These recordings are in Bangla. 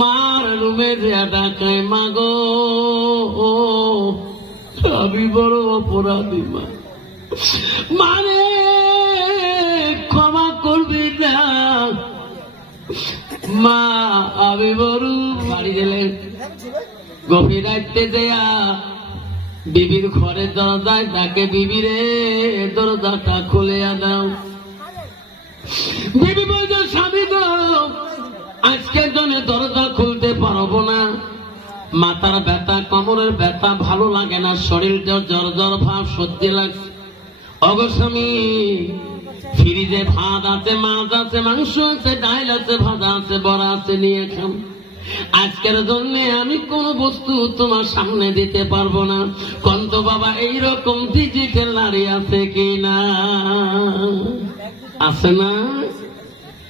মার রুমে ডাকায় মাগো আমি বড় অপরাধী মা, মানে ক্ষমা করবি না মা, আমি বড়। বাড়ি গেলেন, গভীর রাখতে দেয়া বিবির ঘরে দরজায় ডাকে, বিবি রে দরজাটা খুলে দাও। বিবি বলছে স্বামী গো আজকের জন্য দরজা খুলতে পারবো না, মাথার ব্যথা, কোমরের ব্যথা, ভালো লাগে না, শরীর জ্বর জ্বর ভাব সর্দি লাগছে। অগো স্বামী ফ্রিজে ভাত আছে, মাছ আছে, মাংস আছে, ডাল আছে, ভাজা আছে, বড়া আছে, নিয়ে খাম। আজকের জন্য আমি কোন বস্তু তোমার সামনে দিতে পারবো না। কন্ত বাবা এইরকম ডিজিটাল নারী আছে কি না? আছে না?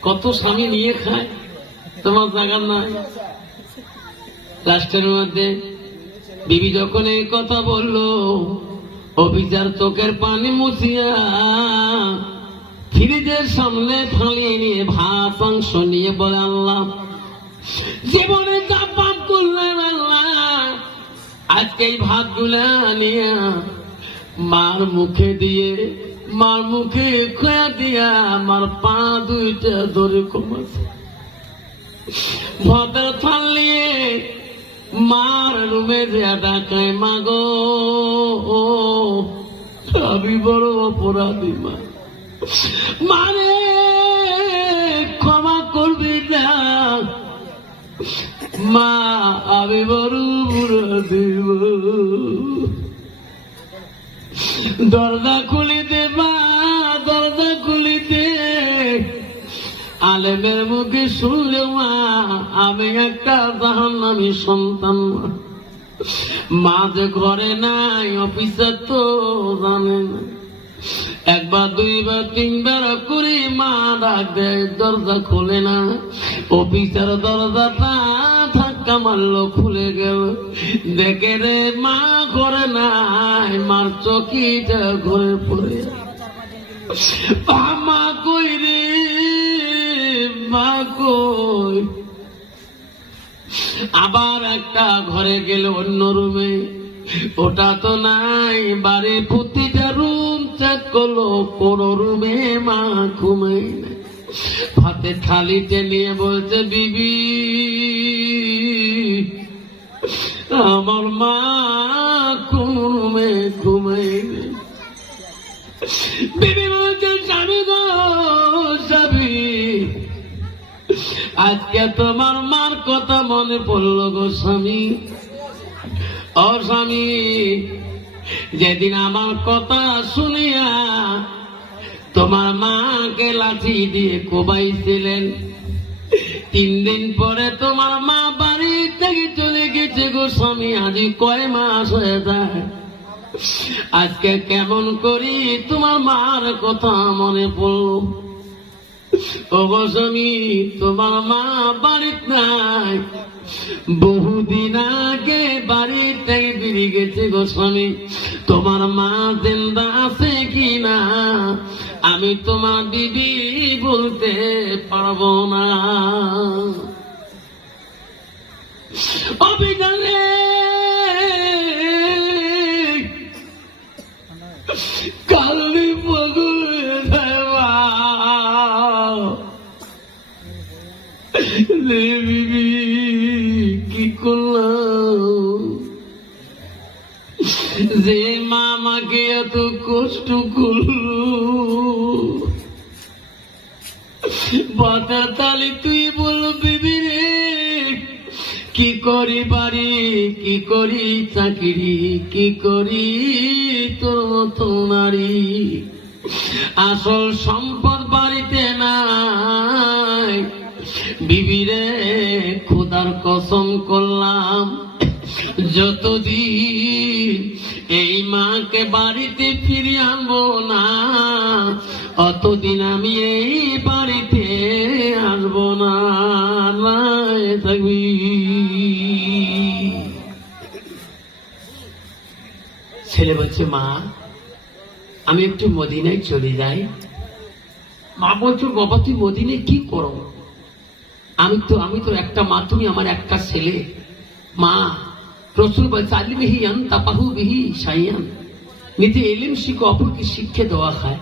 কত স্বামী নিয়ে খায়, তোমার জায়গা নাই। লাস্টের মধ্যে বিবি যখন এই কথা বললো, অফিসার চোখের পানি মুছিয়া ফ্রিজের সামনে ফালিয়ে নিয়ে ভাত মাংস নিয়ে বলে আল্লাহ জীবনে যা পাপ করলেন আল্লাহ আজকে এই ভাত গুলা নিয়ে মার মুখে দিয়ে, মার মুখে খোয়া দিয়া আমার পা দুইটা ধরে কমাছে। ভাতের থাল নিয়ে মার রুমে ডাকায় মাগো আমি বড় অপরাধী মা, মানে ক্ষমা করবি না মা, আমি বড় অপরাধী। দরজা খুলিতে মা, দরজা খুলিতে আলেমের মুখে শুনলে মা আমি একটা জাহান্নামী সন্তান। মা যে ঘরে নাই অফিসার তো জানে না, একবার দুইবার তিনবার করে মা ডাক দেয়, দরজা খোলে না। অফিসার দরজাটা ধাক্কা মারলো, খুলে গেল, দেখে রে মা ঘরে নাই, মার চকিটা ঘরে পড়ে। মা কই রে, মা কই? আবার একটা ঘরে গেল অন্য রুমে, ওটা তো নাই। বাড়ি প্রতিটা রুম চেক করলো, কোন রুমে মা ঘুমাই না। হাতে থালিতে নিয়ে বলছে বিবি আমার মা কোন রুমে ঘুমাই না। বিবি বলছে স্বামী গো স্বামী আজকে তোমার মার কথা মনে পড়লো গো স্বামী। ও স্বামী যেদিন আমার কথা শুনিয়া তোমার মাকে লাঠি দিয়ে কোবাইছিলেন, 3 দিন পরে তোমার মা বাড়ি থেকে চলে গেছে গো স্বামী। আজ কয় মাস হয়ে যায়, আজকে কেমন করি তোমার মার কথা মনে পড়ল। ও গো স্বামী তোমার মা বাড়িতে নাই, বহুদিন আগে বাড়ি থেকে বেরিয়ে গেছে গো স্বামী। তোমার মা জিন্দা আছে কি না আমি তোমার বিবি বলতে পারবো না। অভিযানে কালনি পগুলে বিবি কি করলাম, যে মা আমাকে এত কষ্ট করলো। বাতার তালি তুই বল বিবি রে, কি করি বাড়ি, কি করি চাকরি, কি করি তোর মতো নারী। আসল সম্পদ বাড়িতে নাই বিবি রে, খোদার কসম করলাম যতদিন এই মাকে বাড়িতে ফিরিয়ে আনবো না অতদিন আমি এই বাড়িতে আসবো না। থাকবি ছেলে বলছে মা আমি একটু মদিনায় চলে যাই। মা বলছো বাবা তুই মদিনায় কি করো? আমি তো একটা মা, তুমি আমার একটা ছেলে। মা, রসুল বলছে আলিমিহি আনতা পাহু বিহি শাইয়ান, নীতি এলিম শিখো, অপরকে শিক্ষা দেওয়া খায়।